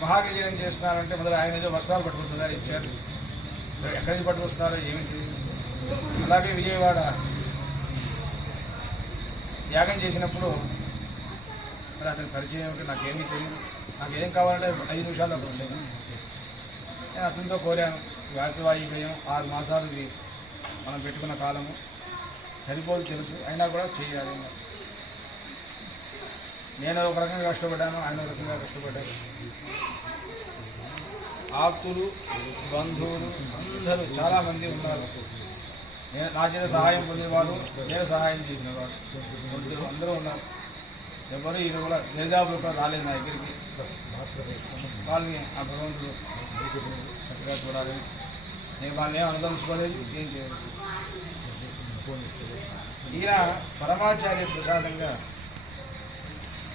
మహావిజయం చేస్తున్నారంటే మొదలు ఆయన ఏదో వస్త్రాలు పట్టుకొస్తున్నారు ఇచ్చారు. ఎక్కడి నుంచి పట్టుకొస్తున్నారో ఏమిటి. అలాగే విజయవాడ యాగం చేసినప్పుడు మరి అతని పరిచయం ఏమిటి నాకేమీ తెలియదు. నాకేం కావాలంటే 5 నిమిషాల్లో వస్తాను. నేను అతనితో కోరాను, వాయువ్యం 6 మాసాలు మనం పెట్టుకున్న కాలము సరిపోదు తెలుసు, అయినా కూడా చేయాలి. నేను ఒక రకంగా కష్టపడ్డాను, ఆయన ఒక రకంగా కష్టపడ్డారు. ఆప్తులు బంధువులు అందరూ చాలామంది ఉన్నారు. నా చేత సహాయం పొందేవాడు, నేను సహాయం చేసినవాడు అందరూ ఉన్నారు. ఎవరు ఈయన కూడా దరిదాపులు కూడా రాలేదు నా దగ్గరికి. వాళ్ళని ఆ భగవంతుడు చక్కగా చూడాలి. నేను వాళ్ళని ఏం అనుదలుచుకోలేదు, ఏం చేయలేదు. ఈయన పరమాచార్య ప్రసాదంగా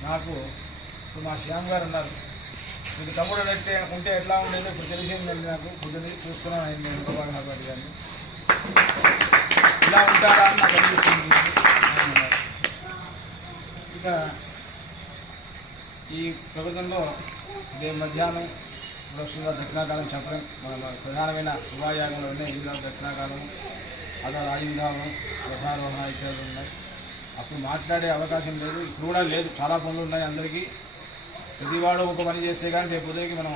నాకు ఇప్పుడు మా శ్యామ్ గారు ఉన్నారు. మీకు తమ్ముడు ఉంటే ఎట్లా ఉండేదో ఇప్పుడు తెలిసిందండి. నాకు పొద్దున్న చూస్తున్నాను ఆయన నేను ప్రభాకర్ రెడ్డి గారిని ఇలా ఉంటారా అని నాకు అనిపిస్తుంది. ఇక ఈ ప్రభుత్వంలో రేపు మధ్యాహ్నం వస్తున్న దక్షిణాకాలం చెప్పడం మన ప్రధానమైన శుభాయాగంలో ఉన్నాయి. ఇందులో దక్షిణాకాలం అలా ఆయుధావం రథారోహణ ఇత్యాదులు ఉన్నాయి. అప్పుడు మాట్లాడే అవకాశం లేదు, ఇప్పుడు కూడా లేదు. చాలా పనులు ఉన్నాయి అందరికీ. ప్రతివాడు ఒక పని చేస్తే కానీ రేపు ఉదయకి మనం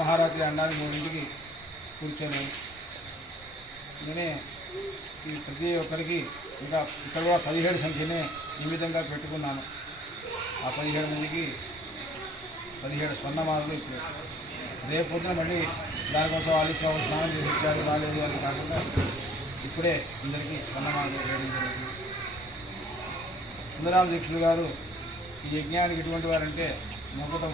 మహారాత్రి అన్నానికి 3ంటికి కూర్చోలేము. నేనే ఈ ప్రతి ఒక్కరికి ఇంకా ఇక్కడ కూడా 17 సంఖ్యనే నిమితంగా పెట్టుకున్నాను. ఆ 17 మందికి 17 స్వర్ణమాలలు. ఇప్పుడు రేపు పొద్దున మళ్ళీ దానికోసం ఆలస్యం స్నానం చేసి వచ్చారు రాలేదు అని కాకుండా ఇప్పుడే అందరికీ స్వర్ణమాలలు వేయడం జరుగుతుంది. సుందరామ దీక్షులు గారు ఈ యజ్ఞానికి ఎటువంటి వారంటే మొక్కటం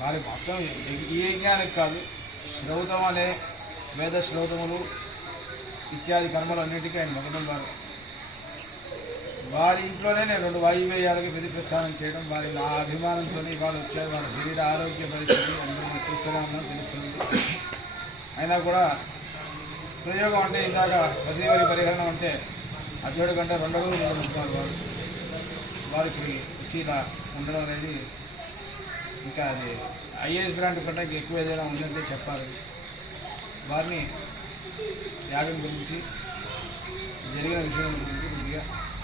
వారి మొత్తం ఈ యజ్ఞానికి కాదు, శ్రౌతం అనే వేద శ్రౌతములు ఇత్యాది కర్మలు అన్నిటికీ ఆయన మొక్కటం వారు. వారి ఇంట్లోనే నేను 2 వాయువ్యాలకి విధి ప్రస్థానం చేయడం, వారి నా అభిమానంతో వాళ్ళు వచ్చారు. వాళ్ళ శరీర ఆరోగ్య పరిస్థితి అందరూ చూస్తూనే ఉన్నాం, తెలుస్తుంది. అయినా కూడా ప్రయోగం అంటే ఇందాక వసీవరి పరిహరణం అంటే అర్జునుడి కంటే 2 అడుగులు ఉంటారు వారికి వచ్చి ఇలా ఉండడం అనేది. ఇంకా అది ఐఏఎస్ బ్రాండ్ కంటే ఇంకా ఎక్కువ ఏదైనా ఉందంటే చెప్పాలి. వారిని యాగం గురించి జరిగిన విషయం గురించి కొద్దిగా